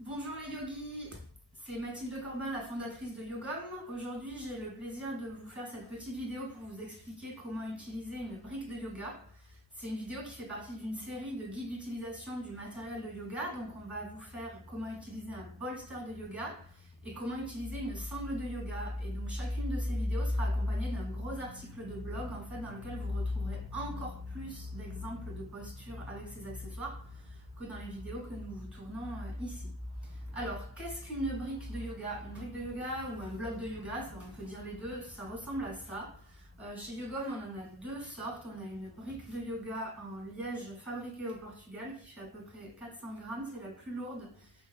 Bonjour les yogis, c'est Mathilde Corbin, la fondatrice de Yogom. Aujourd'hui, j'ai le plaisir de vous faire cette petite vidéo pour vous expliquer comment utiliser une brique de yoga. C'est une vidéo qui fait partie d'une série de guides d'utilisation du matériel de yoga. Donc on va vous faire comment utiliser un bolster de yoga et comment utiliser une sangle de yoga. Et donc chacune de ces vidéos sera accompagnée d'un gros article de blog en fait, dans lequel vous retrouverez encore plus d'exemples de postures avec ces accessoires que dans les vidéos que nous vous tournons ici. Alors, qu'est-ce qu'une brique de yoga? Une brique de yoga ou un bloc de yoga, ça, on peut dire les deux, ça ressemble à ça. Chez Yogom, on en a deux sortes. On a une brique de yoga en liège fabriquée au Portugal qui fait à peu près 400 grammes, c'est la plus lourde.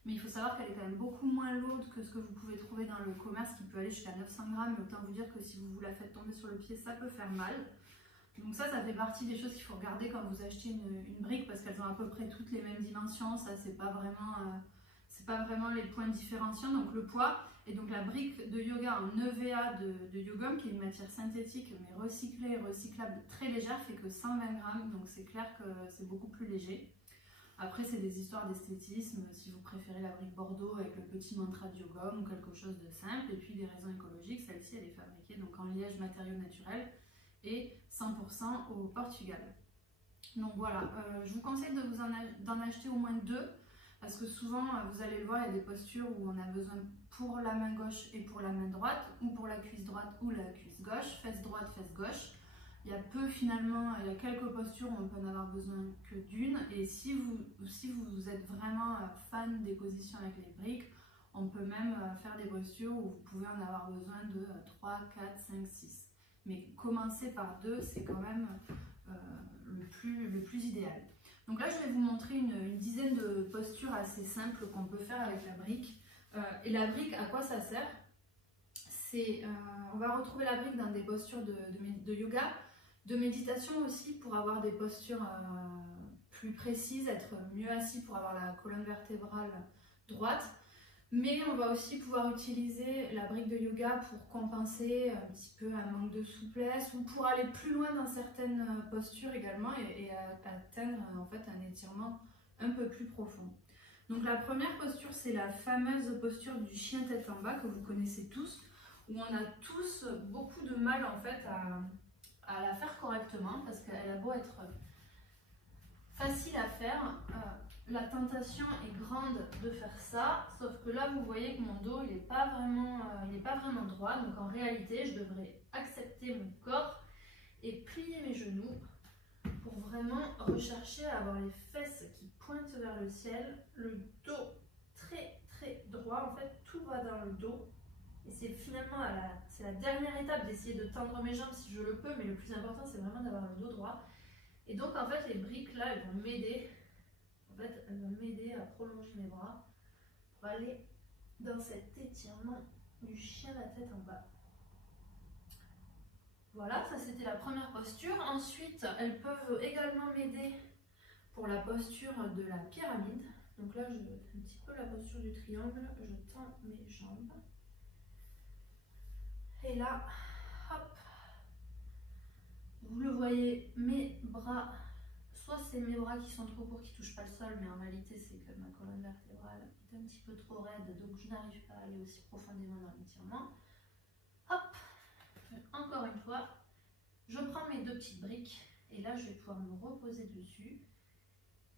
Mais il faut savoir qu'elle est quand même beaucoup moins lourde que ce que vous pouvez trouver dans le commerce qui peut aller jusqu'à 900 grammes. Et autant vous dire que si vous vous la faites tomber sur le pied, ça peut faire mal. Donc ça fait partie des choses qu'il faut regarder quand vous achetez une brique parce qu'elles ont à peu près toutes les mêmes dimensions. Ça, c'est pas vraiment les points différenciants. Donc le poids, et donc la brique de yoga en EVA de Yogom, qui est une matière synthétique mais recyclée et recyclable très légère, fait que 120 grammes. Donc c'est clair que c'est beaucoup plus léger. Après, c'est des histoires d'esthétisme, si vous préférez la brique Bordeaux avec le petit mantra de Yogom ou quelque chose de simple. Et puis des raisons écologiques, celle-ci elle est fabriquée donc en liège matériaux naturels et 100% au Portugal. Donc voilà, je vous conseille d'en acheter au moins deux parce que souvent, vous allez le voir, il y a des postures où on a besoin pour la main gauche et pour la main droite, ou pour la cuisse droite ou la cuisse gauche, fesse droite, fesse gauche. Il y a il y a quelques postures où on peut en avoir besoin que d'une, et si vous êtes vraiment fan des positions avec les briques, on peut même faire des postures où vous pouvez en avoir besoin de 3, 4, 5, 6. Mais commencer par deux, c'est quand même le plus idéal. Donc là, je vais vous montrer une dizaine de postures assez simples qu'on peut faire avec la brique. Et la brique, à quoi ça sert? On va retrouver la brique dans des postures de yoga, de méditation aussi, pour avoir des postures plus précises, être mieux assis pour avoir la colonne vertébrale droite. Mais on va aussi pouvoir utiliser la brique de yoga pour compenser un petit peu un manque de souplesse ou pour aller plus loin dans certaines postures également et atteindre en fait un étirement un peu plus profond. Donc la première posture, c'est la fameuse posture du chien tête en bas que vous connaissez tous, où on a tous beaucoup de mal en fait à la faire correctement parce qu'elle a beau être facile à faire. La tentation est grande de faire ça, sauf que là vous voyez que mon dos il n'est pas vraiment droit, donc en réalité je devrais accepter mon corps et plier mes genoux pour vraiment rechercher à avoir les fesses qui pointent vers le ciel, le dos très très droit, en fait tout va dans le dos et c'est finalement c'est la dernière étape d'essayer de tendre mes jambes si je le peux, mais le plus important c'est vraiment d'avoir le dos droit. Et donc en fait les briques là elles vont m'aider. En fait, elle va m'aider à prolonger mes bras pour aller dans cet étirement du chien la tête en bas. Voilà, ça c'était la première posture. Ensuite, elles peuvent également m'aider pour la posture de la pyramide. Donc là, je fais un petit peu la posture du triangle. Je tends mes jambes. Et là, hop, vous le voyez, mes bras. Soit c'est mes bras qui sont trop courts, qui ne touchent pas le sol, mais en réalité c'est que ma colonne vertébrale est un petit peu trop raide, donc je n'arrive pas à aller aussi profondément dans l'étirement. Hop, encore une fois, je prends mes deux petites briques, et là je vais pouvoir me reposer dessus,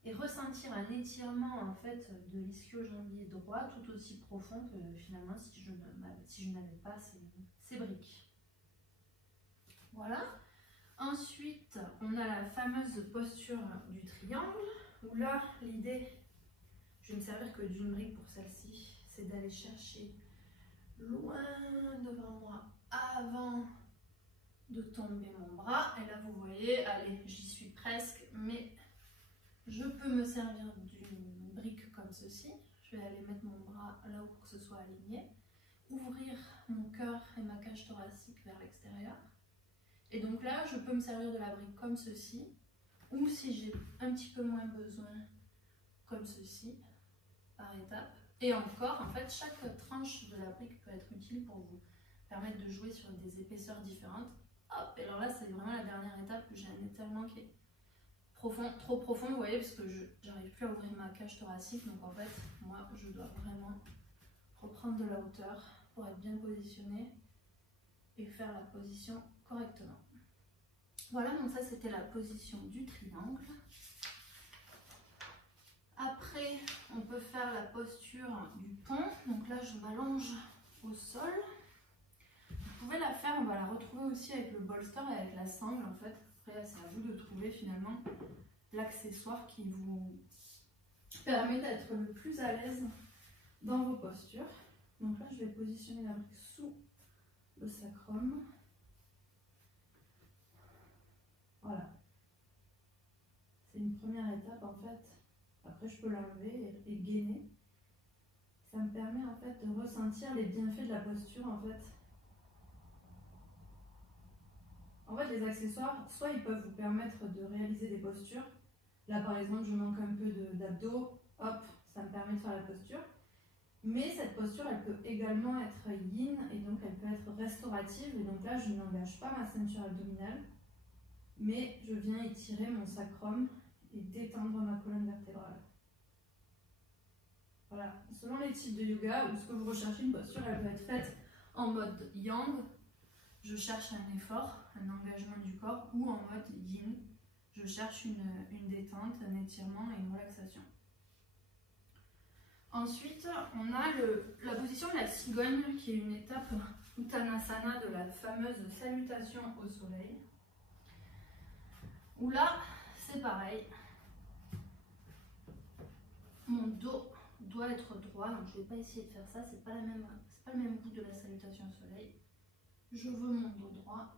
et ressentir un étirement en fait de l'ischio-jambier droit, tout aussi profond que finalement si je n'avais pas ces briques. Voilà. Ensuite, on a la fameuse posture du triangle, où là, l'idée, je vais me servir que d'une brique pour celle-ci, c'est d'aller chercher loin devant moi avant de tomber mon bras. Et là, vous voyez, allez, j'y suis presque, mais je peux me servir d'une brique comme ceci. Je vais aller mettre mon bras là-haut pour que ce soit aligné, ouvrir mon cœur et ma cage thoracique vers l'extérieur. Et donc là, je peux me servir de la brique comme ceci, ou si j'ai un petit peu moins besoin, comme ceci, par étape. Et encore, en fait, chaque tranche de la brique peut être utile pour vous permettre de jouer sur des épaisseurs différentes. Hop, et alors là, c'est vraiment la dernière étape où j'ai un étirement qui est trop profond, vous voyez, parce que j'arrive plus à ouvrir ma cage thoracique. Donc en fait, moi, je dois vraiment reprendre de la hauteur pour être bien positionnée et faire la position correctement. Voilà, donc ça c'était la position du triangle. Après, on peut faire la posture du pont. Donc là, je m'allonge au sol. Vous pouvez la faire, on va la retrouver aussi avec le bolster et avec la sangle en fait. Après, c'est à vous de trouver finalement l'accessoire qui vous permet d'être le plus à l'aise dans vos postures. Donc là, je vais positionner la brique sous le sacrum. Voilà. C'est une première étape en fait. Après, je peux l'enlever et gainer. Ça me permet en fait de ressentir les bienfaits de la posture en fait. En fait, les accessoires, soit ils peuvent vous permettre de réaliser des postures. Là, par exemple, je manque un peu d'abdos. Hop, ça me permet de faire la posture. Mais cette posture, elle peut également être yin et donc elle peut être restaurative. Et donc là, je n'engage pas ma ceinture abdominale, mais je viens étirer mon sacrum et détendre ma colonne vertébrale. Voilà, selon les types de yoga ou ce que vous recherchez, une posture, elle peut être faite en mode yang, je cherche un effort, un engagement du corps, ou en mode yin, je cherche une détente, un étirement et une relaxation. Ensuite, on a la position de la cigogne, qui est une étape Uttanasana de la fameuse salutation au soleil. Où là, c'est pareil. Mon dos doit être droit, donc je ne vais pas essayer de faire ça, c'est pas le même bout de la salutation au soleil. Je veux mon dos droit.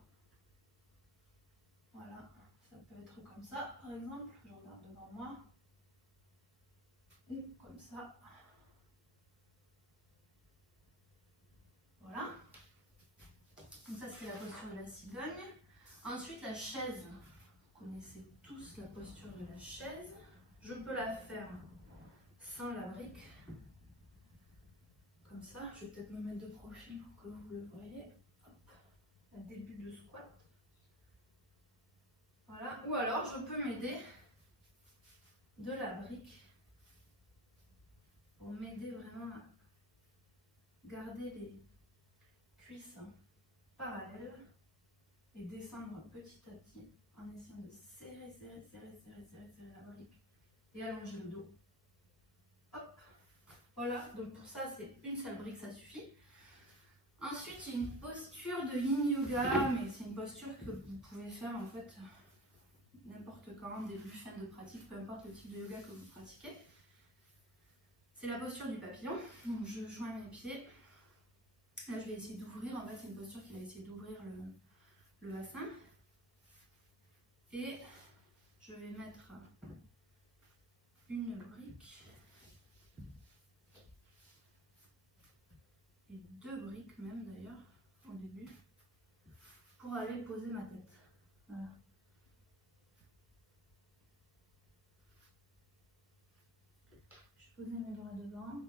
Voilà, ça peut être comme ça, par exemple. Je regarde devant moi. Ou comme ça. Voilà. Donc ça, c'est la posture de la cigogne. Ensuite, la chaise. Vous connaissez tous la posture de la chaise. Je peux la faire sans la brique. Comme ça. Je vais peut-être me mettre de profil pour que vous le voyez. Hop. À début de squat. Voilà. Ou alors, je peux m'aider de la brique pour m'aider vraiment à garder les cuisses parallèles et descendre petit à petit en essayant de serrer la brique et allonger le dos. Hop, voilà, donc pour ça c'est une seule brique, ça suffit. Ensuite, j'ai une posture de yin yoga, mais c'est une posture que vous pouvez faire en fait n'importe quand, début, fin de pratique, peu importe le type de yoga que vous pratiquez. C'est la posture du papillon. Donc je joins mes pieds. Là, je vais essayer d'ouvrir. En fait, c'est une posture qui va essayer d'ouvrir le bassin. Et je vais mettre une brique et deux briques même d'ailleurs au début pour aller poser ma tête. Voilà. Je posais mes bras devant.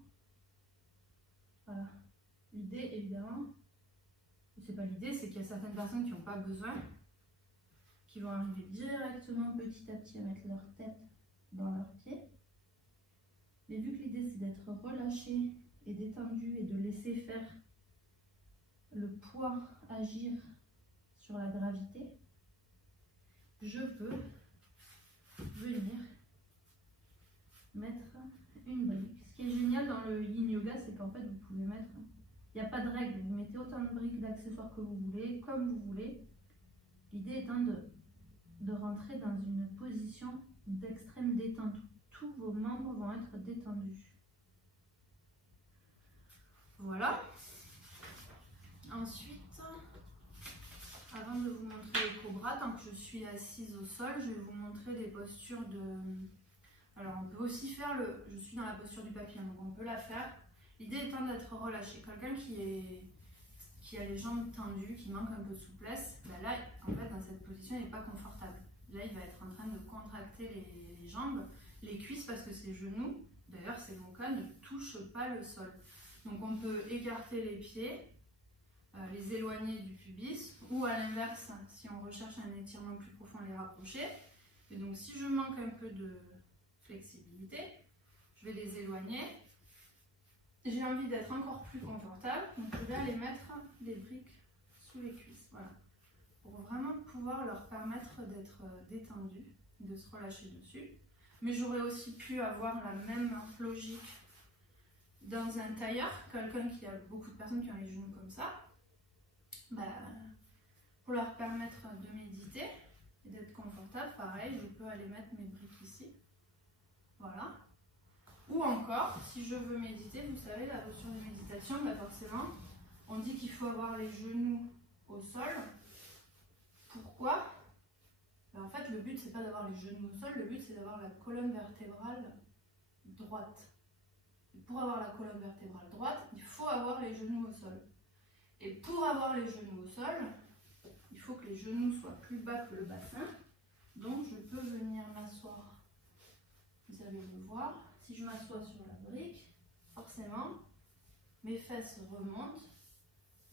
Voilà. L'idée, évidemment, c'est pas l'idée, c'est qu'il y a certaines personnes qui n'ont pas besoin, qui vont arriver directement petit à petit à mettre leur tête dans leurs pieds. Mais vu que l'idée c'est d'être relâché et détendu et de laisser faire le poids agir sur la gravité, je peux venir mettre une brique. Ce qui est génial dans le yin yoga, c'est qu'en fait vous pouvez mettre, il n'y a pas de règle, vous mettez autant de briques d'accessoires que vous voulez, comme vous voulez. L'idée étant de rentrer dans une position d'extrême détente. Tous vos membres vont être détendus. Voilà. Ensuite, avant de vous montrer les cobras, tant que je suis assise au sol, je vais vous montrer des postures de... Alors on peut aussi faire je suis dans la posture du papillon, donc on peut la faire. L'idée étant d'être relâché. Quelqu'un qui a les jambes tendues, qui manque un peu de souplesse, ben là, en fait, dans cette position, il n'est pas confortable. Là, il va être en train de contracter les jambes, les cuisses, parce que ses genoux, d'ailleurs, ses moncas ne touchent pas le sol. Donc, on peut écarter les pieds, les éloigner du pubis, ou à l'inverse, si on recherche un étirement plus profond, les rapprocher. Et donc si je manque un peu de flexibilité, je vais les éloigner. J'ai envie d'être encore plus confortable, donc je vais aller mettre des briques sous les cuisses. Voilà. Pour vraiment pouvoir leur permettre d'être détendus, de se relâcher dessus. Mais j'aurais aussi pu avoir la même logique dans un tailleur, quelqu'un qui a beaucoup de personnes qui ont les genoux comme ça, pour leur permettre de méditer et d'être confortable, pareil, je peux aller mettre mes briques ici, voilà. Ou encore, si je veux méditer, vous savez, la posture de méditation, forcément, on dit qu'il faut avoir les genoux au sol. Pourquoi ? En fait, le but, c'est pas d'avoir les genoux au sol, le but, c'est d'avoir la colonne vertébrale droite. Et pour avoir la colonne vertébrale droite, il faut avoir les genoux au sol. Et pour avoir les genoux au sol, il faut que les genoux soient plus bas que le bassin. Donc, je peux venir m'asseoir. Vous allez le voir. Si je m'assois sur la brique, forcément, mes fesses remontent,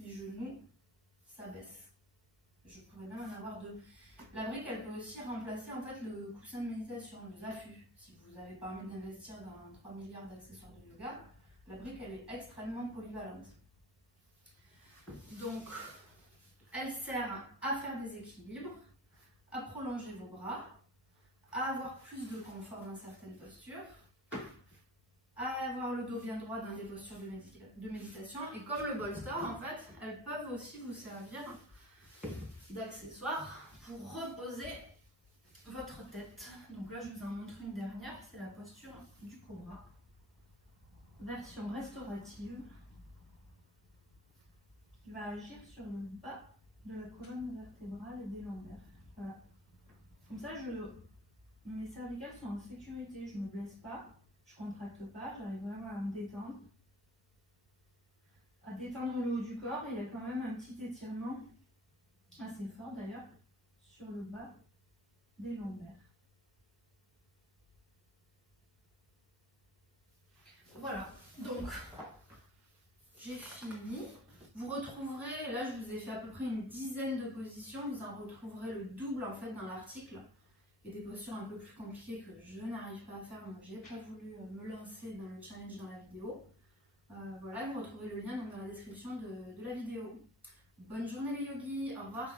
mes genoux s'abaissent. Je pourrais même en avoir deux. La brique, elle peut aussi remplacer en fait le coussin de méditation, le Zafu. Si vous avez pas envie d'investir dans 3 milliards d'accessoires de yoga, la brique, elle est extrêmement polyvalente. Donc, elle sert à faire des équilibres, à prolonger vos bras, à avoir plus de confort dans certaines postures, à avoir le dos bien droit dans des postures de méditation. Et comme le bolster, en fait, elles peuvent aussi vous servir d'accessoires pour reposer votre tête. Donc là, je vous en montre une dernière, c'est la posture du cobra, version restaurative, qui va agir sur le bas de la colonne vertébrale et des lombaires. Voilà. Comme ça, mes cervicales sont en sécurité, je ne me blesse pas, je ne contracte pas, j'arrive vraiment à me détendre. À détendre le haut du corps, et il y a quand même un petit étirement assez fort d'ailleurs sur le bas des lombaires. Voilà, donc j'ai fini. Vous retrouverez, là je vous ai fait à peu près une dizaine de positions, vous en retrouverez le double en fait dans l'article, et des postures un peu plus compliquées que je n'arrive pas à faire, donc j'ai pas voulu me lancer dans le challenge dans la vidéo. Voilà, vous retrouvez le lien donc, dans la description de la vidéo. Bonne journée les yogis, au revoir.